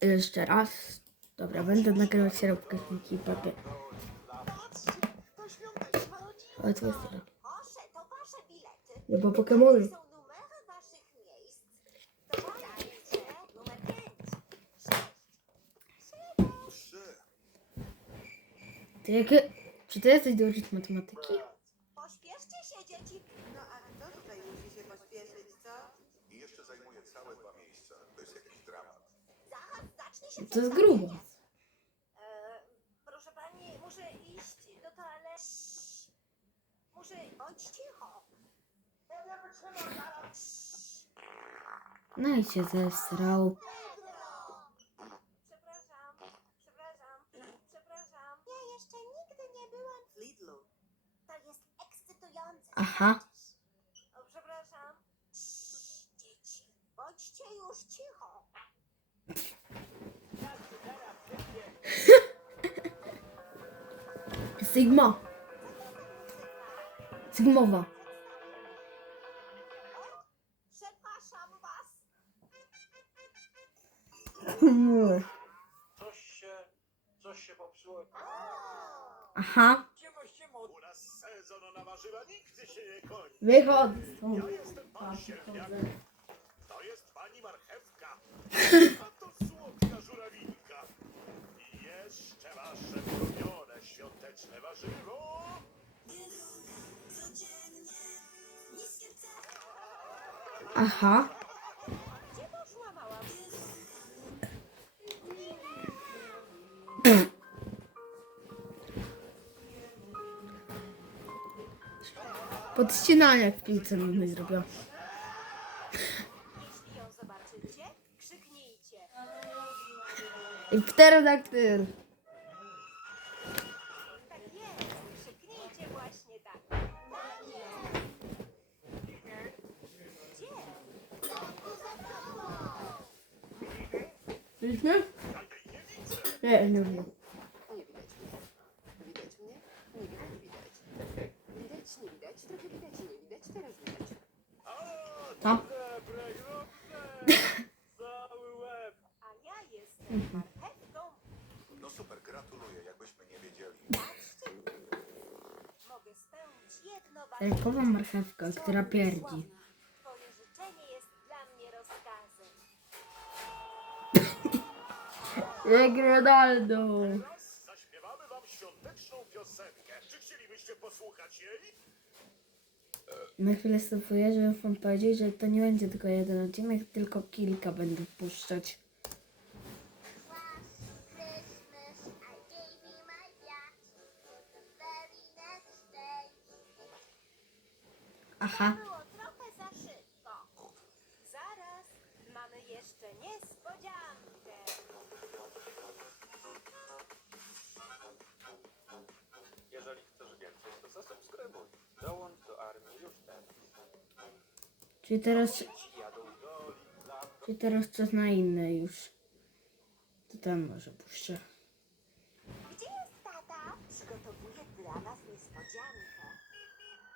Jeszcze raz. Dobra, będę nagrywać środkę śmieci papier. Ale co jest teraz? No bo Pokemony. Są numery waszych miejsc. Dodajcie numer 5, 6, Ty jakie... Czy ty jesteś z matematyki? Pośpieszcie się, dzieci. No ale to tutaj musi się pośpieszyć, co? I jeszcze zajmuje całe dwa miejsca. To jest jakiś dramat. Zaraz zacznie się To jest grubo. E, proszę pani, muszę iść do toalety. Muszę... Bądź cicho. No i się zesrał. Przepraszam, przepraszam, przepraszam. Ja jeszcze nigdy nie byłam W Lidlu. To jest ekscytujące. Aha. O, przepraszam. Cii, Dzieci, bądźcie już cicho. Sigma. Sigmowa. Przepraszam was. Coś się, coś się popsuło. Aha. Ciemo, ciemo. U nas sezon na warzywa nigdy się nie kończy. Wychodzę stąd. Ja jestem pan Sierpiak. To jest pani marchewka. A to słodka żurawinka. I jeszcze wasze świąteczne warzywo. Aha. Podścinania w piłce nożnej zrobiła. I pterodaktyl. Widzieliśmy? Nie, nie wiem. Nie widać mnie. Widać mnie? Nie widać, widać. Widać, nie widać. Trochę widać, nie widać. Teraz widać. Co? A ja jestem marchewką. No super, gratuluję, jakbyśmy nie wiedzieli. Patrzcie. Mogę spełnić jedno Typowa ważne marchewka, która pierdzi. Jak Ronaldo. Teraz zaśpiewamy wam świąteczną piosenkę. Czy chcielibyście posłuchać jej? Na chwilę stopuję, żeby wam powiedzieć, że to nie będzie tylko jeden odcinek, tylko kilka będę day. Aha. Było trochę za szybko. Zaraz mamy jeszcze niespodziankę. Czyli teraz, czyli teraz czas na inne już. To tam może puszczę. Gdzie jest tata? Przygotowuję dla was niespodziankę.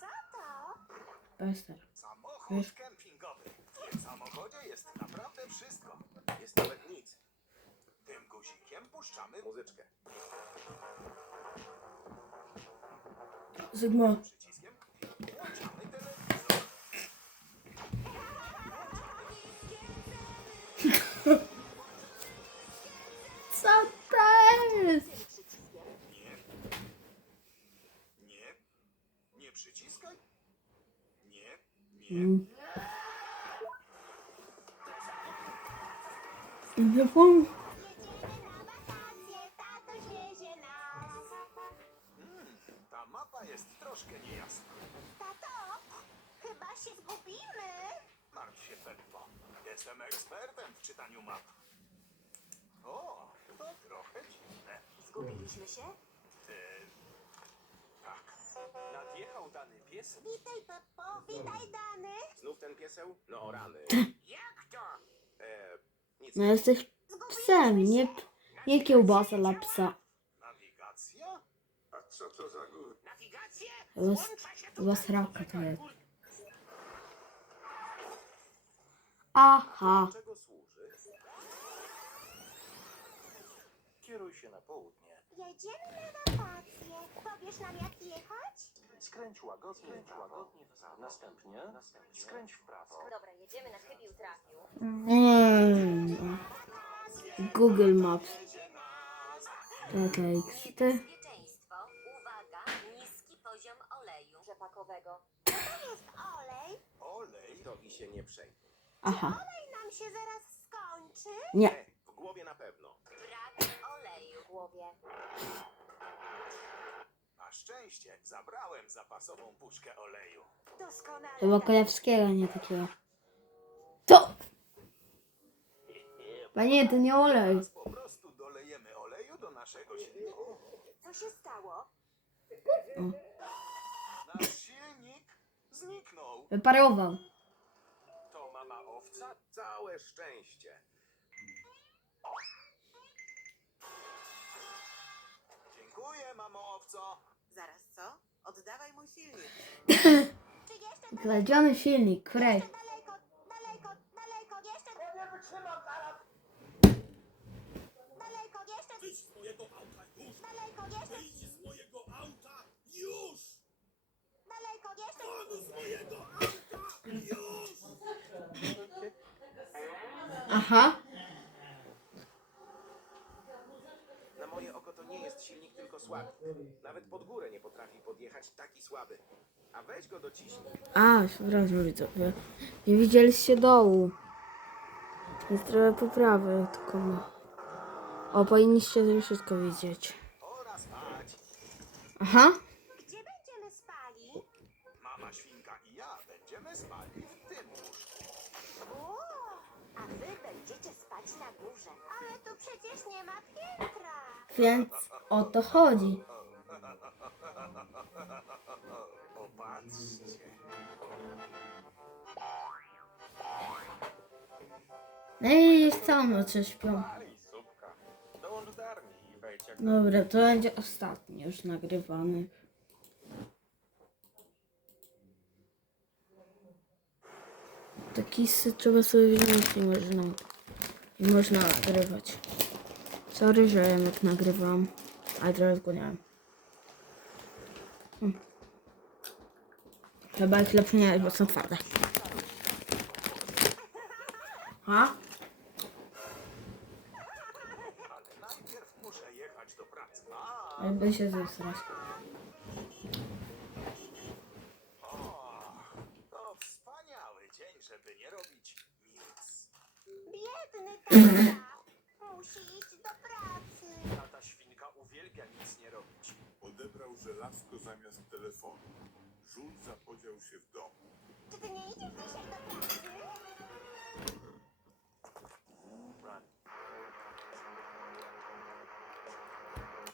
Co to? Bester. Samochód Wiesz- kempingowy. W samochodzie jest naprawdę wszystko. Jest nawet nic. Tym guzikiem puszczamy muzyczkę. Co to jest? Nie. Nie. Nie przyciskaj. Nie. Nie. Mm. Telefon. Hmm, ta mapa jest troszkę niejasna. Tato, chyba się zgubimy. Martw się, Peppo. Jestem ekspertem w czytaniu map. To trochę dziwne. Zgubiliśmy się? Ty... Tak. nadjechał dany pies. Witaj, Peppo. Witaj, Dany. Znów ten pieseł? No rany. Jak to? E, nic. No jesteś psem, nie, nie kiełbasa dla psa. Nawigacja? A co to za gór? Nawigację? Chyba, chyba sraka to jest. Aha. Czego się na południe. Jedziemy na wakacje. Powiesz nam jak jechać? Skręć łagodnie, skręć łagodnie w prawo. Następnie, następnie skręć w prawo. Dobra, jedziemy na chybił trafił. Mm. Google Maps. Czekaj, XT. Bezpieczeństwo. Uwaga, niski poziom oleju rzepakowego. Jest olej. Olej drogi się nie przejdzie. Aha, Olej nam się zaraz skończy. nie. W głowie na pewno. Brak głowie. Na szczęście zabrałem zapasową puszkę oleju. Doskonale. Chyba Kojawskiego, nie takiego. To! Panie, to nie olej. Teraz po prostu dolejemy oleju do naszego silnika. Co się stało? Nasz silnik zniknął. Wyparował. To mama owca? Całe szczęście. Owco. Zaraz co? Oddawaj mój silnik. Czy jeszcze Kradziony silnik, krej. daleko, daleko, daleko, jeszcze... Ja nie wytrzymam zaraz. Daleko, jeszcze... Wyjdź z mojego auta już! Daleko, jeszcze... Wyjdź z mojego auta już! Daleko, jeszcze... Aha. Na moje oko to nie jest silnik, tylko słabik. Nawet pod górę nie potrafi podjechać taki słaby. A weź go dociśnij. A, przepraszam widzowie. Nie widzieliście dołu. Jest trochę poprawy, tylko no. O, powinniście to już wszystko widzieć. Pora spać. Aha. Gdzie będziemy spali? Mama świnka i ja będziemy spali w tym łóżku. O, a wy będziecie spać na górze. Ale tu przecież nie ma piętra. Więc o to chodzi. Popatrzcie. No i całą noc śpią. Dobra, to będzie ostatni już nagrywany. Te kisy trzeba sobie wziąć i można, można nagrywać. Sorry, że jak nagrywam, ale trochę zgoniałem. Hmm. Chyba ich lepsze nie jest, bo są twarde. Ha? Ale najpierw muszę jechać do pracy. A, Jakby się zesrać. o, to wspaniały dzień, żeby nie robić nic. Biedny tata. Musi iść do pracy. Tata świnka uwielbia nic nie robić. Odebrał żelazko zamiast telefonu. Żul zapodział się w domu. Czy ty nie idziesz dzisiaj do pracy? Run.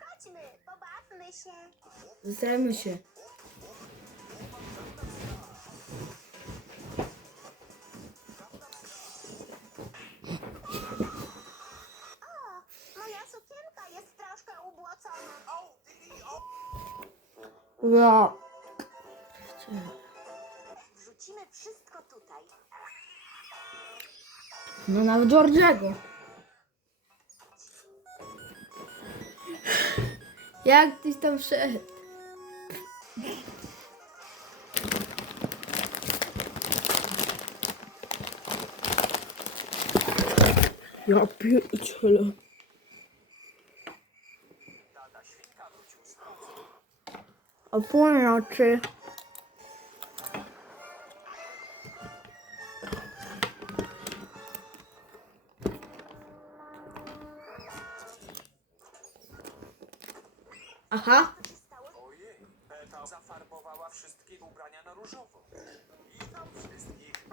Chodźmy, pobawmy się. Zesrajmy się. O, moja sukienka jest troszkę ubłocona. Ja. No nawet George'ego. Jak tyś tam wszedł? Ja pierdzielę. Tata świnka Beta zafarbowała wszystkie ubrania na różowo. Witam wszystkich.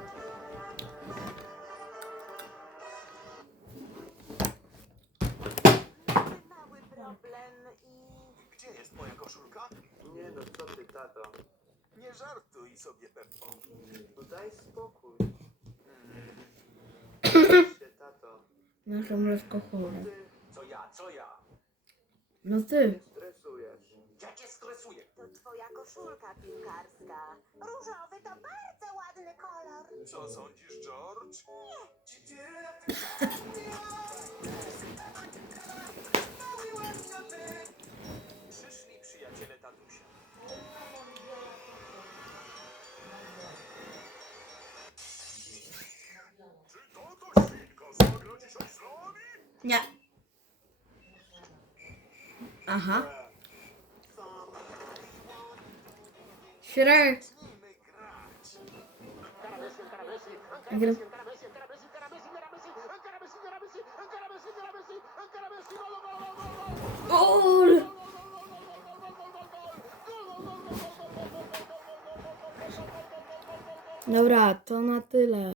Mały problem i... Gdzie jest moja koszulka? Nie no, co ty, tato? Nie żartuj sobie, Peppo. No daj spokój. się, tato. Naszą rozkochurę. Co ja, co ja? No ty blefuje. To twoja koszulka piłkarska. Różowy to bardzo ładny kolor. Co sądzisz, George? Nie. Przyszli przyjaciele tatusia. Czy to to świnko zagra dzisiaj z nami? Nie. Aha. Shrek. Gol! Dobra, to na tyle.